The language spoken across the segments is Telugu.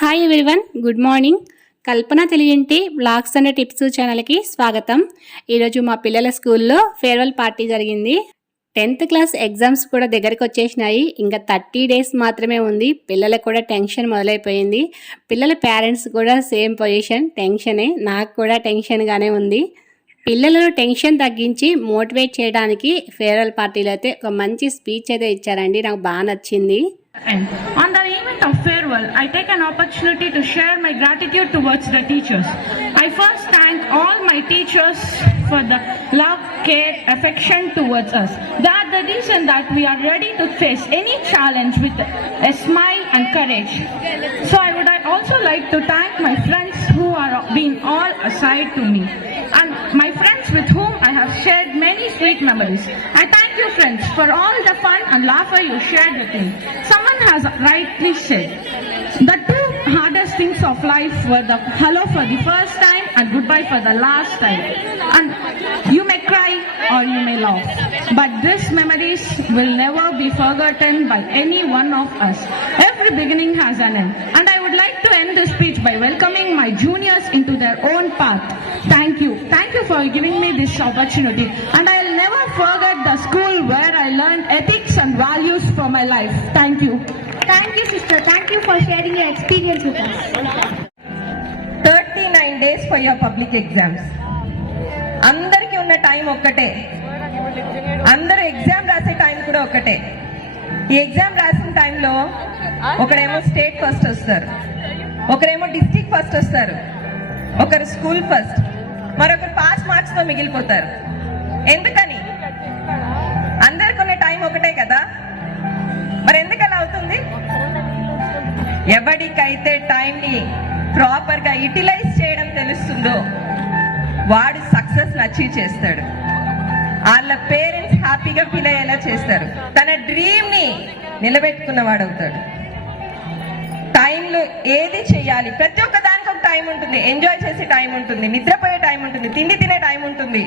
Hi everyone good morning Kalpana తెలియంటి blogs and tips ఛానల్కి స్వాగతం. ఈరోజు మా పిల్లల స్కూల్లో ఫేర్వెల్ పార్టీ జరిగింది. టెన్త్ క్లాస్ ఎగ్జామ్స్ కూడా దగ్గరకు వచ్చేసినాయి. ఇంకా థర్టీ డేస్ మాత్రమే ఉంది. పిల్లలకు కూడా టెన్షన్ మొదలైపోయింది. పిల్లల పేరెంట్స్ కూడా సేమ్ పొజిషన్ టెన్షనే. నాకు కూడా టెన్షన్గానే ఉంది. పిల్లలను టెన్షన్ తగ్గించి మోటివేట్ చేయడానికి ఫేర్వెల్ పార్టీలో అయితే ఒక మంచి స్పీచ్ అయితే ఇచ్చారండి. నాకు బాగా నచ్చింది. On the event of farewell, I take an opportunity to share my gratitude towards the teachers. I first thank all my teachers for the love, care, affection towards us. They are the reason that we are ready to face any challenge with a smile and courage. So I would also like to thank my friends who are being all aside to me. And my friends with whom I have shared many sweet memories. I thank you friends for all the fun and laughter you shared with me. Has rightly said, the two hardest things of life were the hello for the first time and goodbye for the last time. And you may cry or you may laugh. But these memories will never be forgotten by any one of us. Every beginning has an end. And I would like to end this speech by welcoming my juniors into their own path. Thank you. Thank you for giving me this opportunity. And I'll never forget Thank you, sister. Thank you for sharing your experience with us. Thirty nine days for your public exams అందరికీ ఉన్న టైం ఒక్కటే. అందరూ ఎగ్జామ్ రాసే టైం కూడా ఒక్కటే. ఈ ఎగ్జామ్ రాసిన టైంలో ఒకడేమో స్టేట్ ఫస్ట్ వస్తారు. ఒకరేమో డిస్టిక్ ఫస్ట్ వస్తారు. ఒకరు స్కూల్ ఫస్ట్ మరొకరు పాస్ మార్క్స్తో మిగిలిపోతారు. ఎందుకని? అందరికి ఉన్న టైం ఒకటే కదా. మరి ఎందుకు అలా అవుతుంది? ఎవడికైతే టైంని ప్రాపర్గా యూటిలైజ్ చేయడం తెలుస్తుందో వాడు సక్సెస్ అచీవ్ చేస్తాడు. వాళ్ళ పేరెంట్స్ హ్యాపీగా ఫీల్ అయ్యేలా చేస్తారు. తన డ్రీమ్ని నిలబెట్టుకున్నవాడు నిలబెట్టుకున్న వాడు అవుతాడు టైంలో ఏది చేయాలి? ప్రతి ఒక్క దానికి ఒక టైం ఉంటుంది. ఎంజాయ్ చేసే టైం ఉంటుంది. నిద్రపోయే టైం ఉంటుంది. తిండి తినే టైం ఉంటుంది.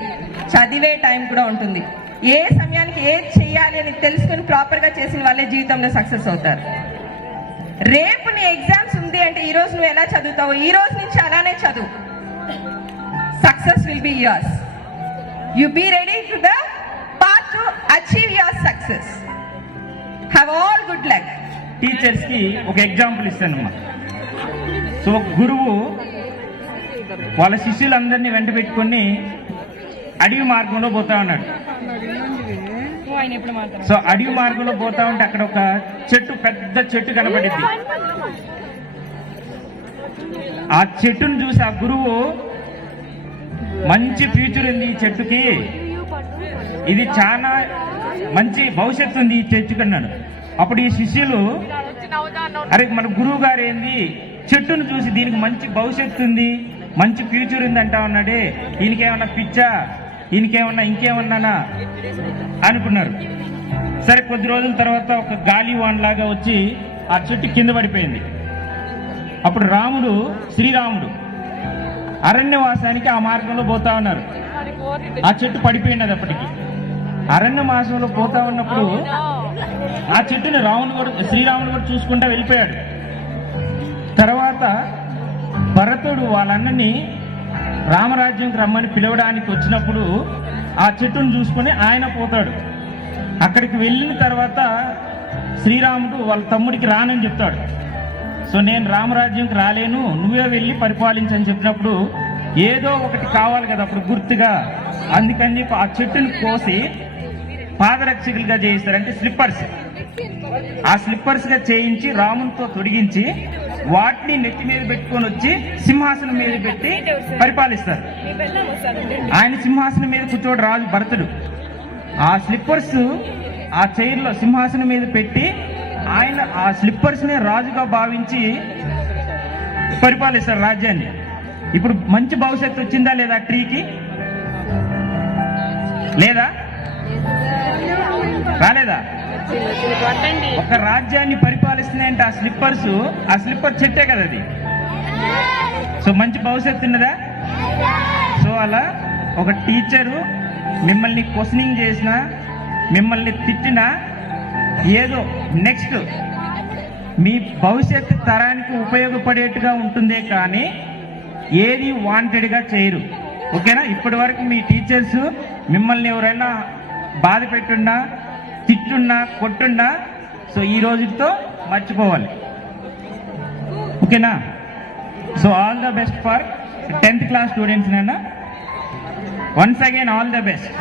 చదివే టైం కూడా ఉంటుంది. ఏ సమయానికి ఏది చేయాలి అని తెలుసుకుని ప్రాపర్గా చేసిన వాళ్ళే జీవితంలో సక్సెస్ అవుతారు. రేపు నీ ఎగ్జామ్స్ ఉంది అంటే ఈ రోజు నువ్వు ఎలా చదువుతావు? ఈ రోజు నుంచి అలానే చదువు. Success will be yours you be ready to the part to achieve your success have all good luck టీచర్స్కి ఒక ఎగ్జాంపుల్ ఇస్తాను సో గురువు వాళ్ళ శిష్యులందరినీ వెంట పెట్టుకొని అడవి మార్గంలో పోతా ఉన్నాడు. సో అడవి మార్గంలో పోతా ఉంటే అక్కడ ఒక చెట్టు పెద్ద చెట్టు కనపడింది ఆ చెట్టును చూసి ఆ గురువు మంచి ఫ్యూచర్ ఉంది ఈ చెట్టుకి. ఇది చాలా మంచి భవిష్యత్తు ఉంది ఈ చెట్టుకి అన్నాడు అప్పుడు ఈ శిష్యులు అరే మన గురువు గారు ఏంది? చెట్టును చూసి దీనికి మంచి భవిష్యత్తు ఉంది మంచి ఫ్యూచర్ ఉంది అంటా ఉన్నాడే. దీనికి ఏమన్నా పిచ్చా? ఈయనకేమన్నా ఇంకేమన్నానా అనుకున్నారు. సరే కొద్ది రోజుల తర్వాత ఒక గాలి వాన్ లాగా వచ్చి ఆ చెట్టు కింద పడిపోయింది. అప్పుడు రాముడు శ్రీరాముడు అరణ్యవాసానికి ఆ మార్గంలో పోతా ఉన్నారు. ఆ చెట్టు పడిపోయినది అప్పటికి. అరణ్య మాసంలో పోతా ఉన్నప్పుడు ఆ చెట్టుని రాముడు కూడా శ్రీరాముడు కూడా చూసుకుంటా వెళ్ళిపోయాడు. తర్వాత భరతుడు వాళ్ళన్నని రామరాజ్యంకి రమ్మని పిలవడానికి వచ్చినప్పుడు ఆ చెట్టును చూసుకొని ఆయన పోతాడు. అక్కడికి వెళ్ళిన తర్వాత శ్రీరాముడు వాళ్ళ తమ్ముడికి రానని చెప్తాడు. సో నేను రామరాజ్యంకి రాలేను నువ్వే వెళ్ళి పరిపాలించని చెప్పినప్పుడు ఏదో ఒకటి కావాలి కదా అప్పుడు గుర్తుగా. అందుకని చెప్పి ఆ చెట్టుని కోసి పాదరక్షకులుగా చేయిస్తారంటే స్లిప్పర్స్ ఆ స్లిప్పర్స్గా చేయించి రామునితో తొడిగించి వాటిని నెత్తి మీద పెట్టుకొని వచ్చి సింహాసనం మీద పెట్టి పరిపాలిస్తారు. ఆయన సింహాసనం మీద కూర్చోడు రాజు భరతుడు. ఆ స్లిప్పర్స్ ఆ చైర్లో సింహాసనం మీద పెట్టి ఆయన ఆ స్లిప్పర్స్ నే రాజుగా భావించి పరిపాలిస్తారు రాజ్యాన్ని. ఇప్పుడు మంచి భవిష్యత్తు వచ్చిందా లేదా ట్రీకి? లేదా? రాలేదా? ఒక రాజ్యాన్ని పరిపాలిస్తున్నాయంటే ఆ స్లిప్పర్స్ ఆ స్లిప్పర్ చెట్టే కదా అది. సో మంచి భవిష్యత్తు ఉన్నదా? సో అలా ఒక టీచరు మిమ్మల్ని క్వశ్చనింగ్ చేసిన మిమ్మల్ని తిట్టినా ఏదో నెక్స్ట్ మీ భవిష్యత్తు తరానికి ఉపయోగపడేట్టుగా ఉంటుందే కానీ ఏది వాంటెడ్గా చేయరు. ఓకేనా? ఇప్పటి వరకు మీ టీచర్స్ మిమ్మల్ని ఎవరైనా బాధ పెట్టున్నా తిట్టున్నా కొట్టున్నా సో ఈ రోజుతో మర్చిపోవాలి. ఓకేనా? So all the best for tenth class students నాన్న. Once again all the best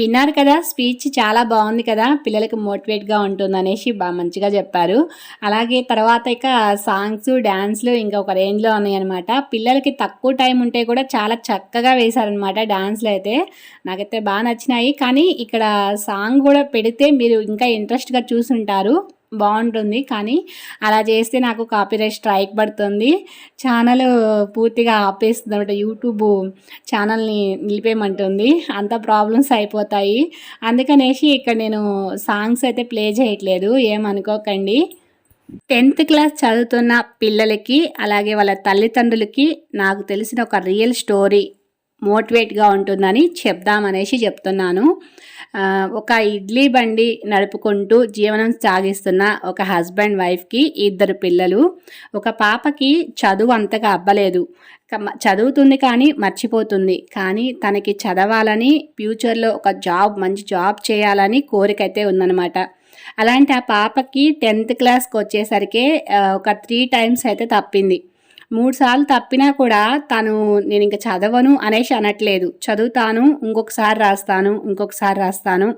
విన్నారు కదా స్పీచ్ చాలా బాగుంది కదా పిల్లలకు మోటివేట్గా ఉంటుంది అనేసి బాగా మంచిగా చెప్పారు. అలాగే తర్వాత ఇక సాంగ్స్ డ్యాన్స్లు ఇంకా ఒక రేంజ్లో ఉన్నాయన్నమాట. పిల్లలకి తక్కువ టైం ఉంటే కూడా చాలా చక్కగా వేశారనమాట డ్యాన్స్లు అయితే. నాకైతే బాగా నచ్చినాయి. కానీ ఇక్కడ సాంగ్ కూడా పెడితే మీరు ఇంకా ఇంట్రెస్ట్గా చూసుంటారు. బాగుంటుంది. కానీ అలా చేస్తే నాకు కాపీరైట్ స్ట్రైక్ పడుతుంది. ఛానల్ పూర్తిగా ఆపేస్తుంది అనమాట యూట్యూబ్ ఛానల్ని నిలిపేయమంటుంది. అంత ప్రాబ్లమ్స్ అయిపోతాయి. అందుకనేసి ఇక్కడ నేను సాంగ్స్ అయితే ప్లే చేయట్లేదు. ఏమనుకోకండి. టెన్త్ క్లాస్ చదువుతున్న పిల్లలకి అలాగే వాళ్ళ తల్లిదండ్రులకి నాకు తెలిసిన ఒక రియల్ స్టోరీ మోటివేట్గా ఉంటుందని చెప్దామనేసి చెప్తున్నాను. ఒక ఇడ్లీ బండి నడుపుకుంటూ జీవనం సాగిస్తున్న ఒక హస్బెండ్ వైఫ్కి ఇద్దరు పిల్లలు. ఒక పాపకి చదువు అంతగా అవ్వలేదు చదువుతుంది కానీ మర్చిపోతుంది. కానీ తనకి చదవాలని ఫ్యూచర్లో ఒక జాబ్ మంచి జాబ్ చేయాలని కోరిక అయితే ఉందన్నమాట. అలాంటి ఆ పాపకి టెన్త్ క్లాస్కి వచ్చేసరికి ఒక త్రీ టైమ్స్ అయితే తప్పింది. మూడు సార్లు తప్పినా కూడా తను నేను ఇంకా చదవను అనేసి అనట్లేదు. చదువుతాను ఇంకొకసారి రాస్తాను ఇంకొకసారి రాస్తాను.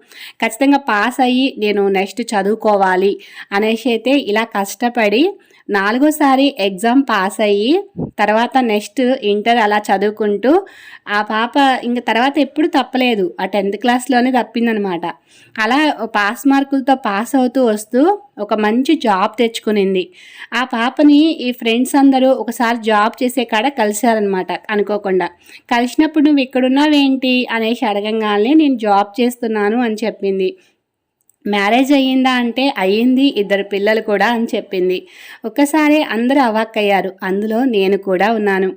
ఖచ్చితంగా పాస్ అయ్యి నేను నెక్స్ట్ చదువుకోవాలి అనేసి అయితే ఇలా కష్టపడి నాలుగోసారి ఎగ్జామ్ పాస్ అయ్యి తర్వాత నెక్స్ట్ ఇంటర్ అలా చదువుకుంటూ ఆ పాప ఇంక తర్వాత ఎప్పుడు తప్పలేదు. ఆ టెన్త్ క్లాస్లోనే తప్పిందనమాట. అలా పాస్ మార్కులతో పాస్ అవుతూ వస్తూ ఒక మంచి జాబ్ తెచ్చుకునింది. ఆ పాపని ఈ ఫ్రెండ్స్ అందరూ ఒకసారి జాబ్ చేసే కాడ కలిశారనమాట అనుకోకుండా. కలిసినప్పుడు నువ్వు ఇక్కడున్నావేంటి అనేసి అడగంగానే నేను జాబ్ చేస్తున్నాను అని చెప్పింది. మ్యారేజ్ అయ్యిందా అంటే అయ్యింది ఇద్దరు పిల్లలు కూడా అని చెప్పింది. ఒక్కసారి అందరూ అవాక్కయ్యారు. అందులో నేను కూడా ఉన్నాను.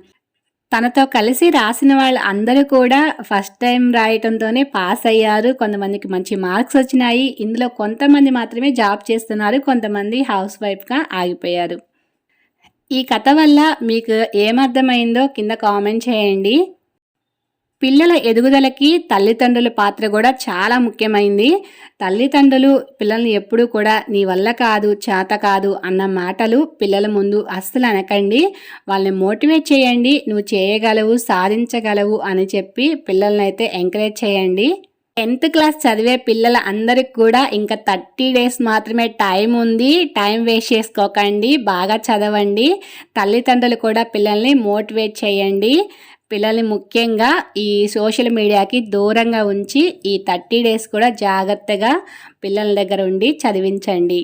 తనతో కలిసి రాసిన వాళ్ళు అందరూ కూడా ఫస్ట్ టైం రాయటంతోనే పాస్ అయ్యారు. కొంతమందికి మంచి మార్క్స్ వచ్చినాయి. ఇందులో కొంతమంది మాత్రమే జాబ్ చేస్తున్నారు. కొంతమంది హౌస్ వైఫ్గా ఆగిపోయారు. ఈ కథ వల్ల మీకు ఏమర్థమైందో కింద కామెంట్ చేయండి. పిల్లల ఎదుగుదలకి తల్లిదండ్రుల పాత్ర కూడా చాలా ముఖ్యమైంది. తల్లిదండ్రులు పిల్లల్ని ఎప్పుడూ కూడా నీ వల్ల కాదు చేత కాదు అన్న మాటలు పిల్లల ముందు అస్సలు అనకండి. వాళ్ళని మోటివేట్ చేయండి నువ్వు చేయగలవు సాధించగలవు అని చెప్పి పిల్లల్ని అయితే ఎంకరేజ్ చేయండి. టెన్త్ క్లాస్ చదివే పిల్లల అందరికి కూడా ఇంకా థర్టీ డేస్ మాత్రమే టైం ఉంది. టైం వేస్ట్ చేసుకోకండి బాగా చదవండి. తల్లిదండ్రులు కూడా పిల్లల్ని మోటివేట్ చేయండి. పిల్లల్ని ముఖ్యంగా ఈ సోషల్ మీడియాకి దూరంగా ఉంచి ఈ థర్టీ డేస్ కూడా జాగ్రత్తగా పిల్లల దగ్గర ఉండి చదివించండి.